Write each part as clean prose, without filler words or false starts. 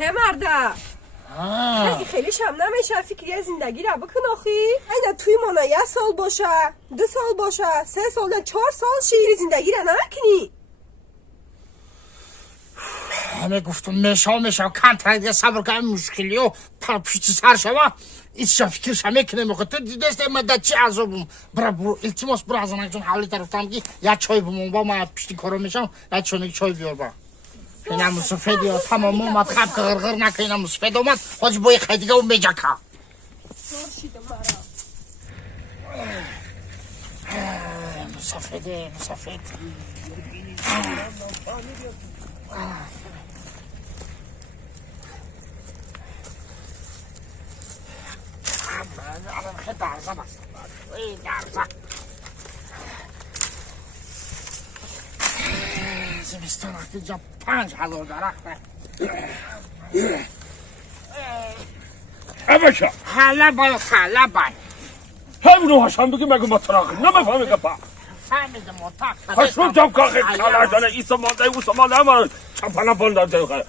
مرده خیلی شم نمیشه فکری زندگی را بکن آخی اینا توی مانا 1 سال باشه 2 سال باشه 3 سال 4 سال شیری زندگی را نکنی همه گفتم میشه کنترل صبر کنم مشکلی و پیچ سر شما ایچ فکرش هم میکنه موقع تو دیدست مدت چی عذابم برو التماس برو از آنک جون حالی طرفتم که یا چای بمون با من پشتی کارو میشم یا چونک چای بیار با اینا مسافد یا تمام اومد خط غرغر نکه اینا مسافد اومد حاج بای خیدیگه و میجکه مسافد الان خیلی درزه بست درزه زمستان وقتی جا 5000 درخته ابشا حالا باید همونو هاشم بگی مگه مطرقه نمفهمی که پا فهمیدم مطرق هاشم جام که خیلی کلاش دانه ایسا مانده همه چپنه بانده دیگه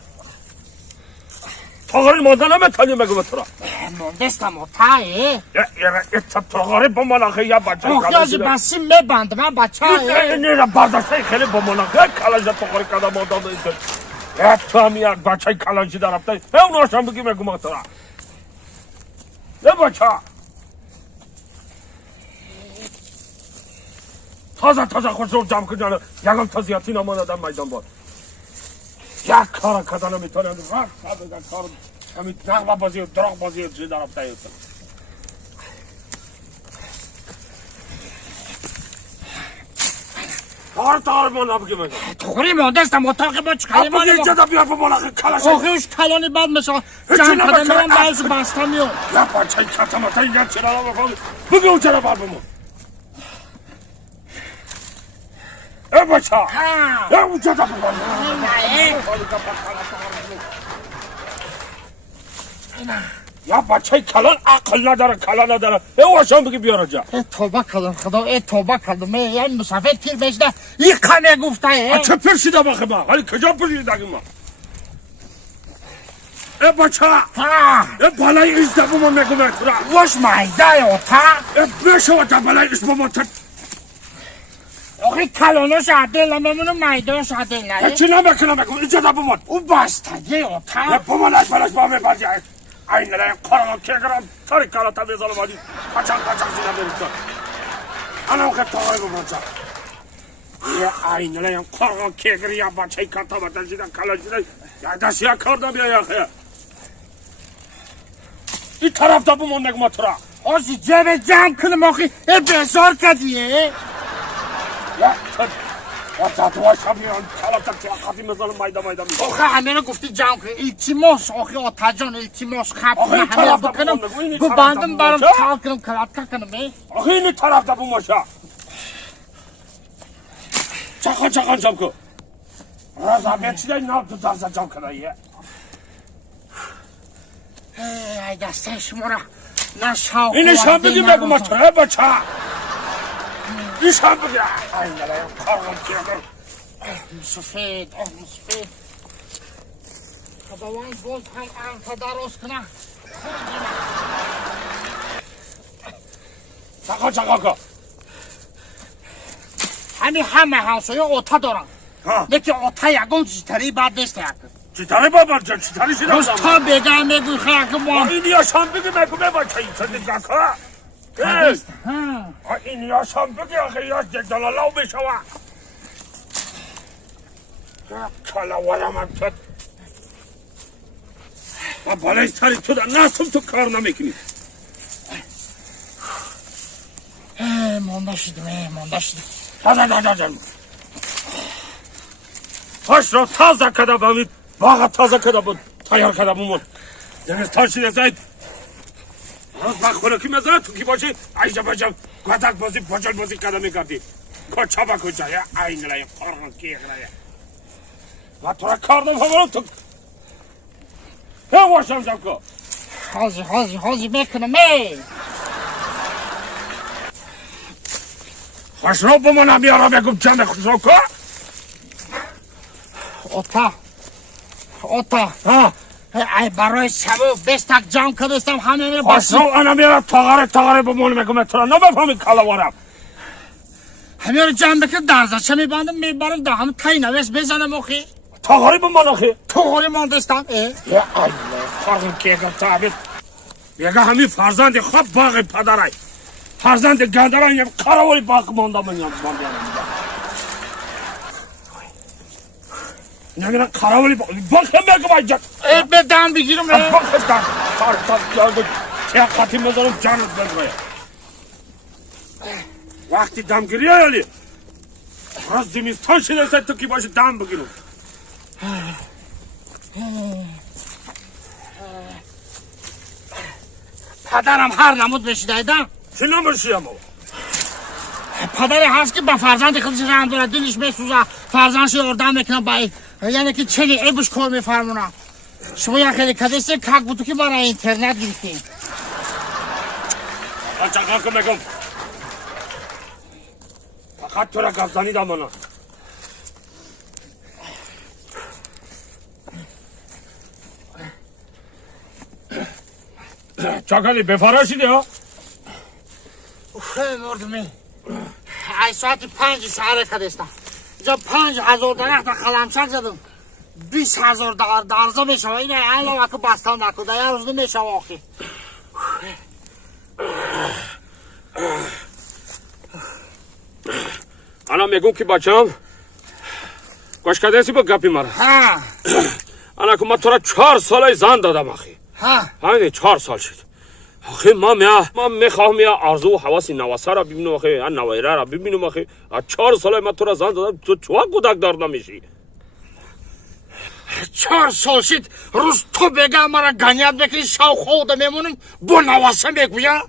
تاغری مانده نمیتونی مگه مطرق ماندستم مطرقه یه تاغری با مناخه یا بچه اخیازی بسی میبند من بچه نیره برداشته خیلی با مناخه کلاش تاغری کده مانده دیگه تو هم یک بچه کلاشی در رفته همونو هاشم بگی مگه مطرق یه بچه تازه خوش رو جمع کنجانه یکم تازیاتی نمان آدم میدان بود یک کار کدانه میتونه رفت بگن کار همین نغمه بازی و دراغ بازی و چی در رفته ایتن تاغر ما نبگی مگه تاغری ماندستم مطرقه با چکلی بگی اینجا دا بیار بمالاخه کلشه آخیوش کلانی بد میشه جمع کده میرم بعض بسته میام یا بچه کتمتا اینجا چرا نبخوام بگی اون چرا بر بمون ای بچه ای اونجا دا بمون یا بچه کلان عقل نداره ای واشان بگی بیار جا ای توبه کردم خدا ای توبه کردم این مسافر پیر بشده یک کنه گفته چه پیر شده بخی ما حالی کجا پیر شده ما ای بچه ای بالای ایش دبو ما میگو میتره واش مایده یا تا ای بشو تا بالای ایش با ما آخی کلاناش عدل نمونه مایداش عدل نده چی نمکنم اینجا دبو ما او بستگی یا تا ای بمانش بلاش با میبردی این نده کارم که گرم تاری کالا تا بیزال بادی پچنگ زیده بریده انا خیلی تاقای بمانچه یه این نده کارم که گرم یا بچه کتا بطن زیده کالا زیده یا دست یا کار دا بیا یا خیلی این طرف دا بمان نگو ما ترا آجی جبه جمع کنم آخی ای بزار کدیه یا تاتواش هم میان کالا تا که خطی مزال مایده میده آخه همه رو گفتی جمع کنی التماس آخی آتا جان التماس خب همه بکنم ببندم برم چال کنم کلات کنم آخه اینی طرف دا بماشه چخان جمع کن رازا بیچیده نام تو دازه جمع کنه یه ای دسته شما را نشاو اینش هم بگیم بگو ما چه بچه اینش هم بگیم این نلایم کارم کیگر مسافد خداوند باز هم انفا دراز کنه چخان کن همه همسایه آتا دارن یکی آتا یکم چیتری بعد نیست چیتری بابا جان چیتری شده روز تا بگم میگوی خیلی ما اینی هاشم بگیم بگو بباچه این چه دیگه که اینی هاشم بگی آخه یاش یک دلالاو بشوه کلا ورم هم تد و بالای سری تو در نستم تو کار نمیکنی مانده شدیم تازه هاش رو تازه کده بمید باقا تازه کده بود تایار کده بمون زمستان شده زید روز بخونه که مزاره تو کی باشی ایجا بجم گدک بازی بجل بازی کده میکردی کچا با کچا یا این لایه قرغن کی اغلایه و تو را کار نفهمونم تو واشم جمع کن حاضی میکنم خوش رو بمونم بیارم بگم جمع خوش رو کن آتا ای برای سبب بستک جام که بستم همه میره خواستم باسی انا میره تاغره بمونه میگم تو را نبفهمید کلاوارم همه رو جام بکن درزا چه میبندم میبرم دا همه تایی نویس بزنم اخی تاغره بمونه خی توغوری من دستم یا الله خواهم که اگر تعبید یگه همی فرزند خواب باقی پدرای فرزند گندران یم کاراوری باقی مانده من یم نمیرن کاراوری باقی میگم اینجا ای به دم بگیرم باقی دن چه خطی مزارم جانت بگویه وقتی دمگیری یالی راست زمستان شده سه تو کی باشه دم بگیرم پدرم هر نمود بشیده ایدم چی نمشی اما پدری هست که با فرزند خودش رحم داره دلش بسوزه فرزندش یاردم میکنه با یعنی که چلی عیبش کار میفرمونه شما یه خیلی کدسته کک بودو که برای اینترنت گرفتیم چقدر که میگم فقط تو را گفتانی دامانا چاکلی بفراشیدی ها خیلی مردمی ای ساعت 5 سهره کدستم اینجا 5,000 درخت خلمشک زدم 20,000 درزا میشه اینه علاوه که بستان نکده یه روز نمیشه آخی انا میگم که بچم گوش کردنسی با گپی مرا ها انا که من تو را 4 ساله زن دادم آخی ها همین 4 سال شد آخی من میخواهم یا آرزو و حواس نواسه را ببینم آخی نوایره را ببینم آخی 4 ساله من تو را زن دادم تو چوه کودک دار نمیشی 4 سال شد روز تو بگه مرا گنیت بکنی شاو خود میمونم با نواسه بگویا